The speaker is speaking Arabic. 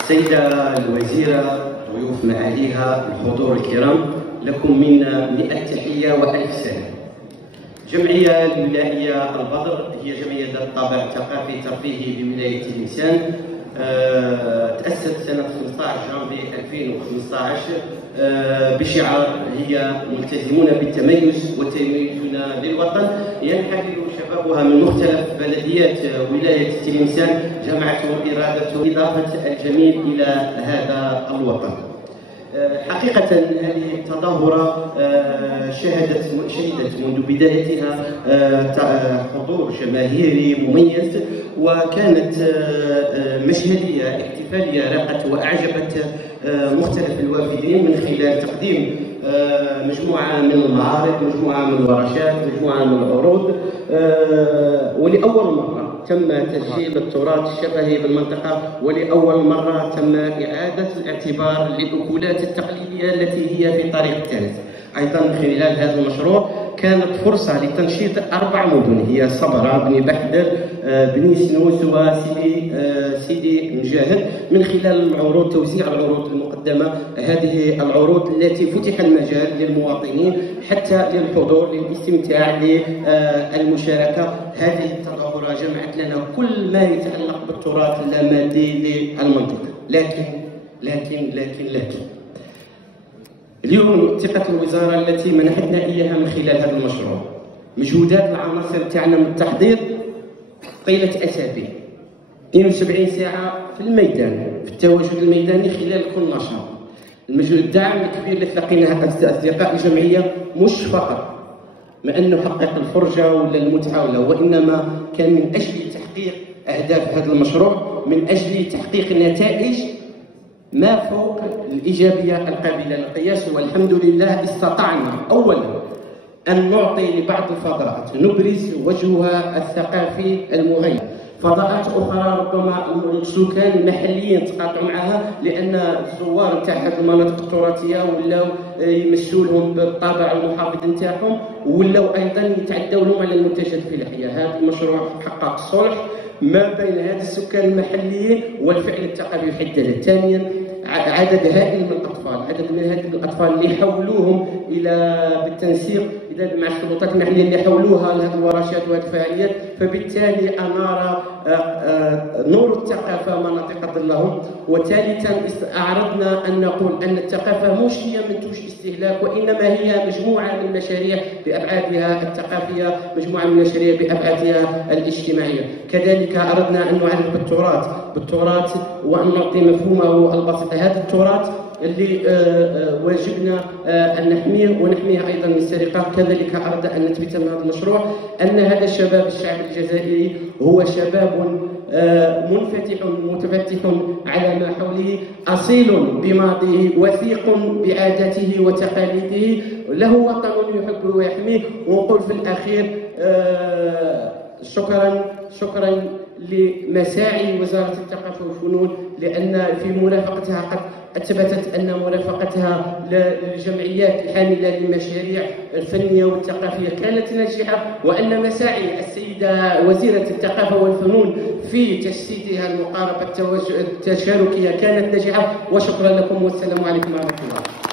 السيدة الوزيرة، ضيوف معاليها، الحضور الكرام، لكم منا 100 تحية وألف سلام. الجمعية الولائية البدر هي جمعية ذات طابع ثقافي ترفيهي بولاية تلمسان، تأسست سنة 15 جانفي 2015 بشعار هي ملتزمون بالتميز وتميزنا للوطن. ينحدر شبابها من مختلف بلديات ولاية تلمسان، جمعته إرادة إضافة الجميل إلى هذا الوطن. حقيقة هذه التظاهرة شهدت منذ بدايتها حضور جماهيري مميز، وكانت مشهدية احتفالية راقت وأعجبت مختلف الوافدين من خلال تقديم مجموعة من المعارض، مجموعة من الورشات، مجموعة من العروض. ولأول مرة تم تسجيل التراث الشفهي بالمنطقة، ولأول مرة تم إعادة الاعتبار للأكلات التقليدية التي هي في طريق الثالث. أيضا من خلال هذا المشروع كانت فرصة لتنشيط 4 مدن هي صبرا، بني بحدر، بني سنوس، وسيدي مجاهد، من خلال العروض، توزيع العروض المقدمة. هذه العروض التي فتح المجال للمواطنين حتى للحضور، للاستمتاع، للمشاركة. هذه التظاهرة جمعت لنا كل ما يتعلق بالتراث اللامادي للمنطقة. لكن اليوم ثقة الوزارة التي منحتنا إياها من خلال هذا المشروع، مجهودات العناصر تاعنا من التحضير طيلة أسابيع، 72 ساعة في الميدان، في التواجد الميداني خلال كل نشاط. الدعم الكبير اللي تلقيناه أصدقاء الجمعية مش فقط مع أنه حقق الفرجة ولا المتعة وإنما كان من أجل تحقيق أهداف هذا المشروع، من أجل تحقيق نتائج ما فوق الإيجابية القابلة للقياس. والحمد لله استطعنا أولا أن نعطي لبعض الفضاءات نبرز وجهها الثقافي المغير. فضاءات أخرى ربما السكان المحليين تقاطعوا معها، لأن الزوار تاع هذه المناطق التراثية ولاو يمشوا لهم بالطابع المحافظ نتاعهم، ولاو أيضا يتعدوا لهم على المنتجات الفلاحية. هذا المشروع حقق صلح ما بين هذا السكان المحليين والفعل الثقافي الحدادي. ثانيا عدد هائل من الأطفال اللي حولوهم إلى بالتنسيق مع السلطات المحليه اللي حولوها لهذه الورشات وهذه الفعاليات، فبالتالي انار نور الثقافه مناطق ظلهم. وثالثا اعرضنا ان نقول ان الثقافه مش هي منتوج استهلاك، وانما هي مجموعه من المشاريع بابعادها الثقافيه، مجموعه من المشاريع بابعادها الاجتماعيه. كذلك اردنا ان نعرف بالتراث وان نعطي مفهومه البسيط. هذا التراث اللي واجبنا ان نحميه ونحميه ايضا من السرقه. كذلك اردنا ان نثبت من هذا المشروع ان هذا الشباب الشعب الجزائري هو شباب منفتح متفتح على ما حوله، اصيل بماضيه، وثيق بعاداته وتقاليده، له وطن يحبه ويحميه. ونقول في الاخير شكرا لمساعي وزارة الثقافة والفنون، لأن في مرافقتها قد أثبتت أن مرافقتها للجمعيات الحاملة للمشاريع الفنية والثقافية كانت ناجحة، وأن مساعي السيدة وزيرة الثقافة والفنون في تجسيدها المقاربة التشاركية كانت ناجحة. وشكرا لكم والسلام عليكم ورحمة الله.